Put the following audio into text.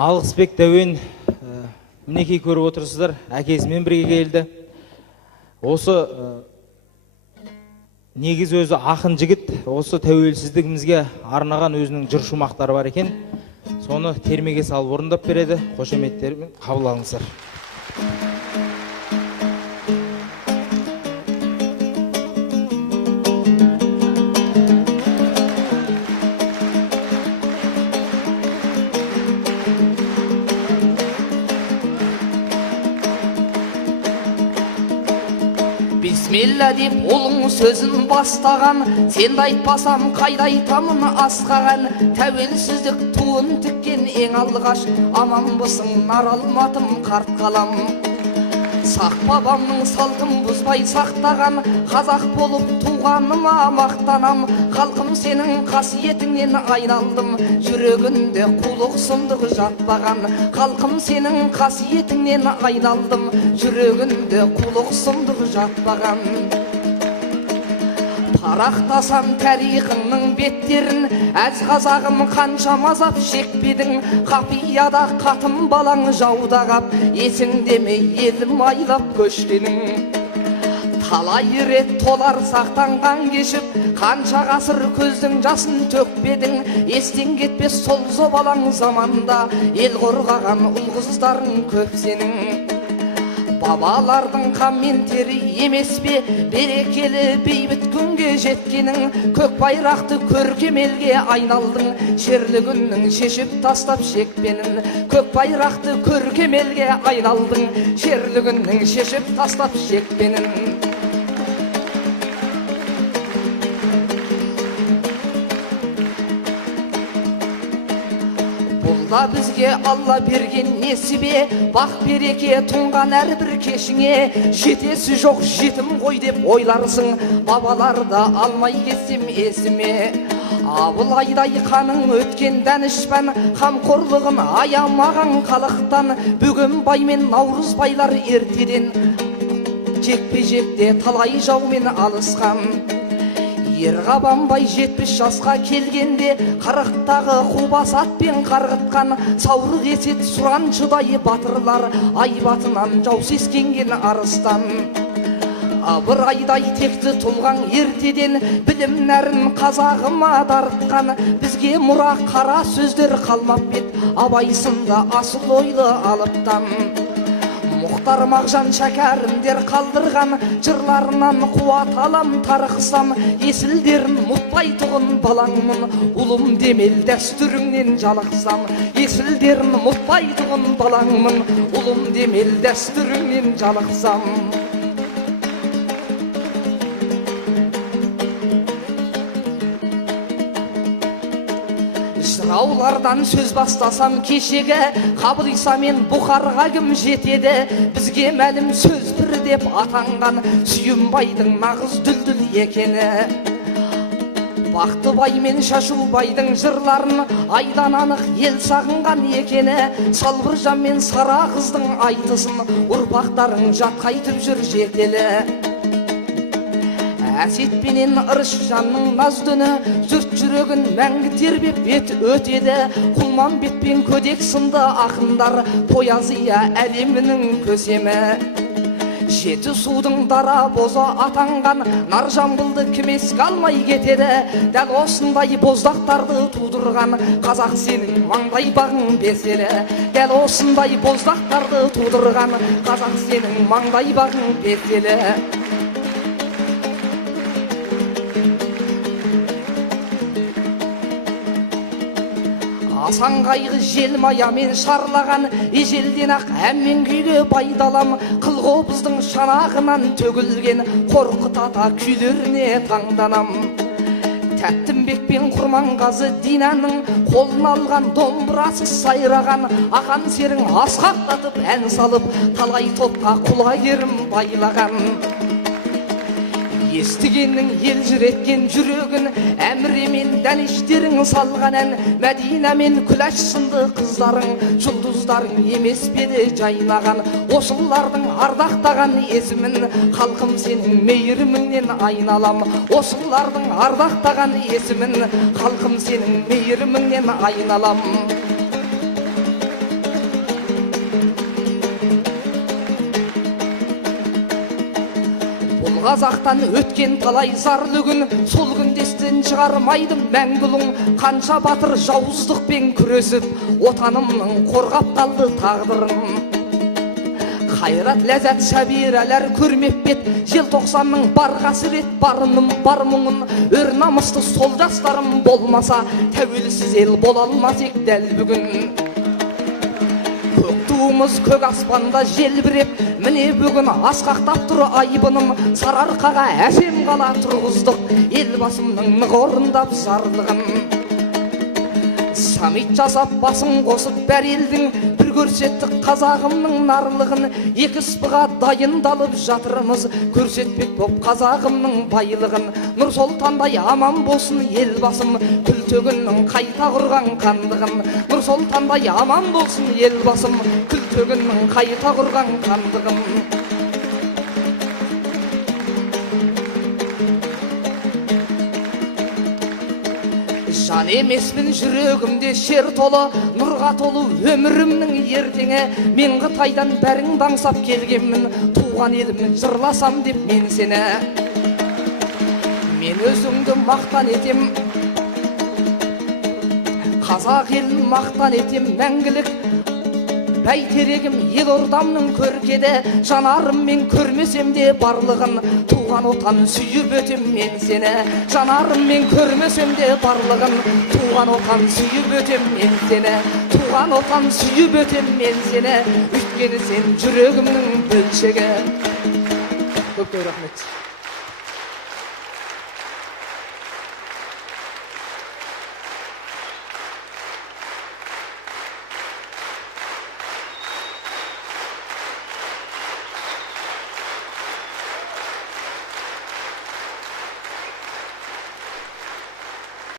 Алғысбек Дәуен мінекей көріп отырсыздар, әкесімен бірге келді. Осы негіз өзі ақын жігіт, осы тәуелсіздігімізге арнаған өзінің жыр шумақтары бар екен. Соны термеге салып орындап береді. Қошеметтермен қабыл алыңыздар. Бисмилла деп ұлың сөзін бастаған, сенді айтпасам қайда айтамын асқаған. Тәуелсіздік туын тіккен ең алғаш, аманбысың нар алматым қарт қалам. Сақ бабамның салтын бұзбай сақтаған, қазақ болып туғаныма мақтанам. Халқым сенің қасиетіңнен айналдым, жүрегінде қулық сұмдық жатпаған. Халқым сенің қасиетіңнен айналдым, жүрегінде қулық сұмдық жатпаған. Парақтасам тарихыңның беттерін, әз қазағым қанша мазап шекпедің. Қапияда қатын балаң жауда қап, есіңде ме елім айлап көштенің. Талай рет толар сақтанған кешіп, қанша ғасыр көздің жасын төкпедің. Естен кетпес сол зобалаң заманда, ел қорғаған ұл қыздарың көп сенің. Бабалардың қаммен тері емес пе, берекелі бейбіт күнге жеткенің. Көк байрақты көркем елге айналдың, шерлі күннің шешіп тастап шекпенін. Көк байрақты көркем елге айналдың, шерлі күннің шешіп тастап шекпенін. Бұлда бізге Алла берген несібе, бақ береке тұнған әрбір кешіңе. Жетесі жоқ жетім ғой деп ойларсың, бабаларды алмай кетсем есіме. Абылайдай қаның өткен дәнішпан, қамқорлығын аямаған халықтан. Бүгін бай мен наурыз байлар ертеден, жекпе-жекте талай жаумен алысқан. Ерғабанбай 70 жасқа келгенде, қырықтағы қубас атпен қарғытқан. Саурық есет сұраншыдай батырлар, айбатынан жау сескенген арыстан. Абырайдай текті тұлғаң ертеден, білім нәрін қазағыма дарытқан. Бізге мұра қара сөздер қалмап бет, Абай сынды асыл ойлы алыптан. Мұхтар Мағжан шәкәрімдер қалдырған, жырларынан қуат алам тарықсам. Есілдерін мұтпай тұғын балаңмын, ұлым демел дәстүріңнен жалықсам. Есілдерін мұтпай тұғын балаңмын, ұлым демел дәстүріңнен жалықсам. Жыраулардан сөз бастасам кешегі, Қабылиса мен Бұхарға кім жетеді? Бізге мәлім сөз бір деп атанған, Сүйімбайдың нағыз дүлдүл екені. Бақтыбай мен Шашубайдың жырларын айдан анық ел сағынған екені. Салбыржан мен Сара қыздың айтысын ұрпақтарың жатқайтып жүр жетелі. Әсетпенен Ырысжанның наздыны, жұрт жүрегін мәңгі тербеп бет өтеді. Құлманбет пен Көдек сынды ақындар, поэзия әлемінің көсемі. Жеті судың дара бозы атанған, нар жамбылды кім еске алмай кетеді. Дәл осындай боздақтарды тудырған, қазақ сенің маңдай бағың беселі. Дәл осындай боздақтарды тудырған, қазақ сенің маңдай бағың беселі. Асан қайғы желмаямен шарлаған, ежелден ақ әммен күйге байдалам. Қылғобыздың шанағынан төгілген, қорқыт ата күйлеріне таңданам. Тәттімбек пен Құрманғазы Динаның қолын алған, домбырасы сайраған. Ақан серің асқақтатып ән салып, талай топқа құлагерім байлаған. Естігеннің ел жүреткен жүрегін, Әміре мен Дәнештерің салған ән. Мәдина мен Күләш сынды қыздарың, жұлдыздарың емес педі жайнаған. Осылардың ардақтаған есімін, халқым сенің мейіріміңнен айналам. Осылардың ардақтаған есімін, халқым сенің мейіріміңнен айналам. қазақтан өткен талай зарлы күн, сол күнді естен шығармайды мәңгілің. Қанша батыр жауыздықпен күресіп, отанымның қорғап қалды тағдырын. Қайрат ләззат сәбирәләр көрмеп бет, желтоқсанның бар қасірет барыным бар мұңын. Өр намысты сол жастарым болмаса, тәуелсіз ел бола алмас ек дәл бүгін. Көк туымыз көк аспанда желбіреп, міне бүгін асқақтап тұр айбыным. Сарыарқаға әсем қала тұрғыздық, елбасымның нық орындап зарлығын. Саммит жасап басын қосып бәр елдің, бір көрсеттік қазағымның нарлығын. Екі спыға дайындалып жатырмыз, көрсетпек боп қазағымның байлығын. Нұр Сұлтандай аман болсын елбасым, күлтөгіннің қайта құрған қандығын. Нұр Сұлтандай аман болсын елбасым, күлтөгіннің қайта құрған қандығын. Жан емеспін жүрегімде шер толы, нұрға толы өмірімнің ертеңі. Мен Қытайдан бәріңді аңсап келгенмін, туған елімнің жырласам деп мен сені. Мен өзіңді мақтан етем, қазақ елін мақтан етем мәңгілік. Бәйтерегім елордамның көркеді, жанарыммен көрмесем де барлығын. Туған отан сүйіп өтем мен сені, жанарыммен көрмесем де барлығын. Туған отан сүйіп өтем мен сені, туған отан сүйіп өтем мен сені, өйткені сен жүрегімнің бөлшегі. Көп рахмет.